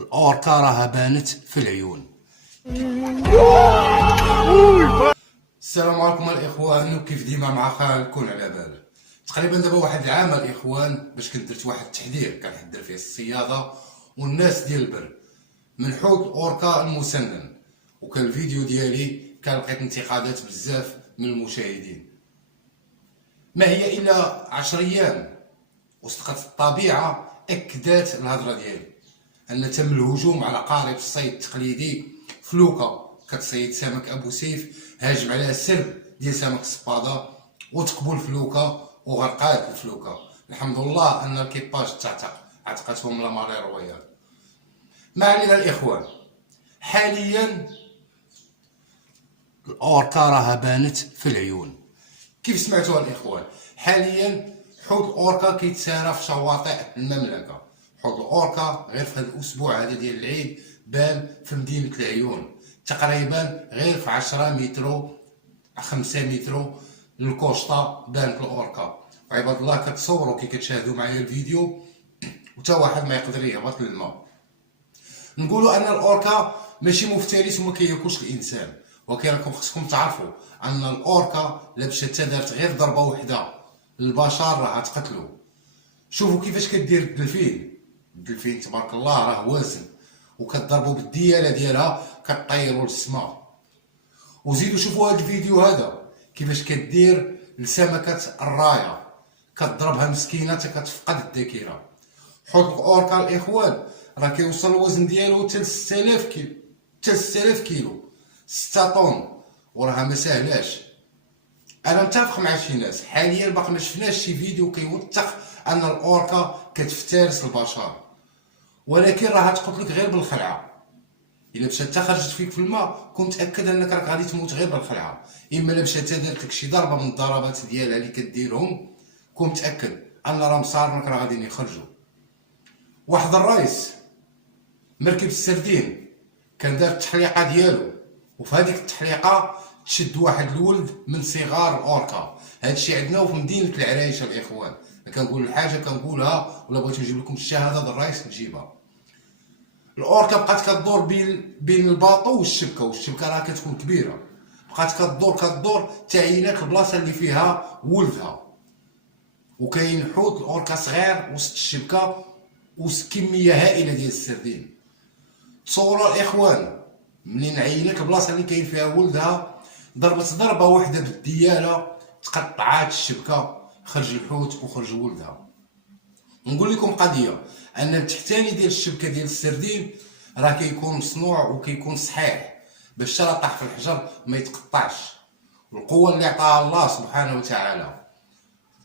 الأوركا راها بانت في العيون. السلام عليكم الإخوان، وكيف ديما مع خالكم على بال. تقريبا دابا واحد العام الإخوان باش كنت درت واحد التحذير كنحذر فيه الصيادة والناس ديال البر من حوت الأوركا المسنن، وكان الفيديو ديالي كان لقيت انتقادات بزاف من المشاهدين. ما هي إلا 10 أيام وصدقت الطبيعة أكدت الهضرة ديالي أن تم الهجوم على قارب الصيد التقليدي فلوكا كتصيد سمك أبو سيف، هاجم عليها السرب ديال سمك السباطة وتقبل الفلوكا وغرقات الفلوكا. الحمد لله أن الكيباج تعتق، عتقتهم لا ماري رويال. ما علينا الإخوان، حاليا الأوركا راها بانت في العيون. كيف سمعتوها الإخوان؟ حاليا حوت الأوركا كيتسارى في شواطئ المملكة. حوت الأوركا غير في هذا الأسبوع هذا ديال العيد بان في مدينة العيون، تقريبا غير في 10 متر 5 متر للكوسطا بانت الأوركا. وعباد الله كتصوروا كي كتشاهدوا معايا الفيديو وتا واحد ما يقدر يهبط للماء. نقولوا ان الأوركا ماشي مفترس وما كياكلش الانسان، ولكن راكم خصكم تعرفوا ان الأوركا لا مشات دارت غير ضربه وحده للبشر راه تقتلو. شوفوا كيفاش كدير الدلفين تبارك الله راه وازن، وكتضربوا بالدياله ديالها كطيروا للسماء. وزيدوا شوفوا هذا الفيديو هذا كيفاش كدير لسمكه الرايه، كتضربها مسكينه حتى كتفقد الذاكره. حوت الأوركا الاخوان راه كيوصل الوزن ديالو حتى 6000 كيلو، حتى 6000 كيلو، 6 طن، وراها ما ساهلاش. انا متفق مع شي ناس حاليا باقي ما شفناش شي فيديو كيوثق ان الأوركا كتفترس البشر، ولكن راها تقتلك غير بالخلعه. الا مشات حتى خرجت فيك في الماء كون متاكد انك راك غادي تموت غير بالخلعه. اما الا مشات دارت لك شي ضربه من الضربات ديالها اللي كديرهم كون متاكد ان راه مصارنك راه غاديين يخرجوا. واحد الرئيس مركب السردين كان دار التحليقه ديالو، وفي هذيك التحليقه تشد واحد الولد من صغار الأوركا. هادشي عندنا وفي مدينه العرايشه الاخوان. كنقول الحاجه كنقولها، ولا بغيت نجيب لكم الشهاده ديال الرئيس نجيبها. الأوركا بقات كدور بين الباطو والشبكه، والشبكه راه كتكون كبيره، بقات كدور تعينات البلاصه اللي فيها ولدها. وكاين حوت الأوركا صغير وسط الشبكه وكميه هائله ديال السردين. تصوروا الاخوان منين عينات البلاصه اللي كاين فيها ولدها، ضربت ضربه واحده بالدياله تقطعات الشبكه، خرج الحوت وخرج ولدها. نقول لكم قضيه، ان التحتاني ديال الشبكه ديال السردين راه كيكون مصنوع وكيكون صحيح باش حتى طاح في الحجر ما يتقطعش. القوه اللي عطاها الله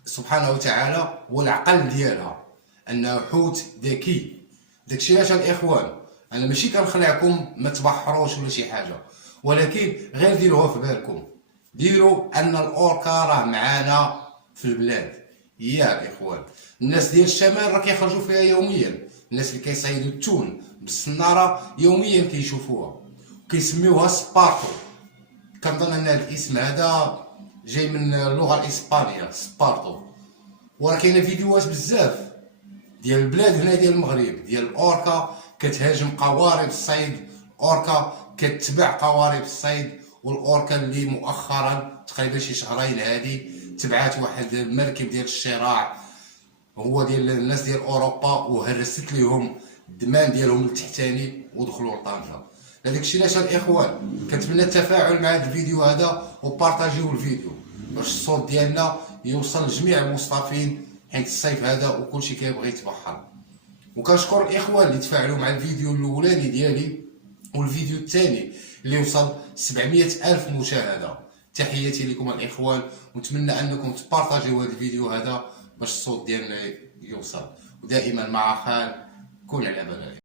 سبحانه وتعالى والعقل ديالها، انه حوت ذكي. داكشي علاش الاخوان انا ماشي كنخلعكم ما تبحروش ولا شي حاجه، ولكن غير ديروها في بالكم، ديروا ان الأوركا راه معانا في البلاد. يا الاخوان الناس ديال الشمال راه كيخرجوا فيها يوميا، الناس اللي كيصيدوا التون بالصناره يوميا كيشوفوها وكيسميوها سبارتو. كنظن ان الاسم هذا جاي من اللغه الاسبانيه سبارتو. وراه كاينه فيديوهات بزاف ديال البلاد هنا ديال المغرب ديال الأوركا كتهاجم قوارب الصيد، الأوركا كتبع قوارب الصيد. والأوركا اللي مؤخرا تقريبا شي شهرين هادي تبعات واحد المركب ديال الشراع هو ديال الناس ديال اوروبا، وهرست ليهم الدمان ديالهم التحتاني ودخلوا لطنجة. هذاك الشيء علاش الاخوان كنتمنى التفاعل مع هذا الفيديو هذا وبارطاجيو الفيديو باش الصوت ديالنا يوصل لجميع المصطفين، حيت الصيف هذا وكلشي كيبغي يتبحر. وكنشكر الاخوان اللي تفاعلوا مع الفيديو الاولاني ديالي والفيديو الثاني اللي وصل 700 ألف مشاهده. تحياتي لكم الاخوان، ونتمنى انكم تبارطاجيو هذا الفيديو هذا باش الصوت ديالنا يوصل. ودائما مع خال كون على بالك.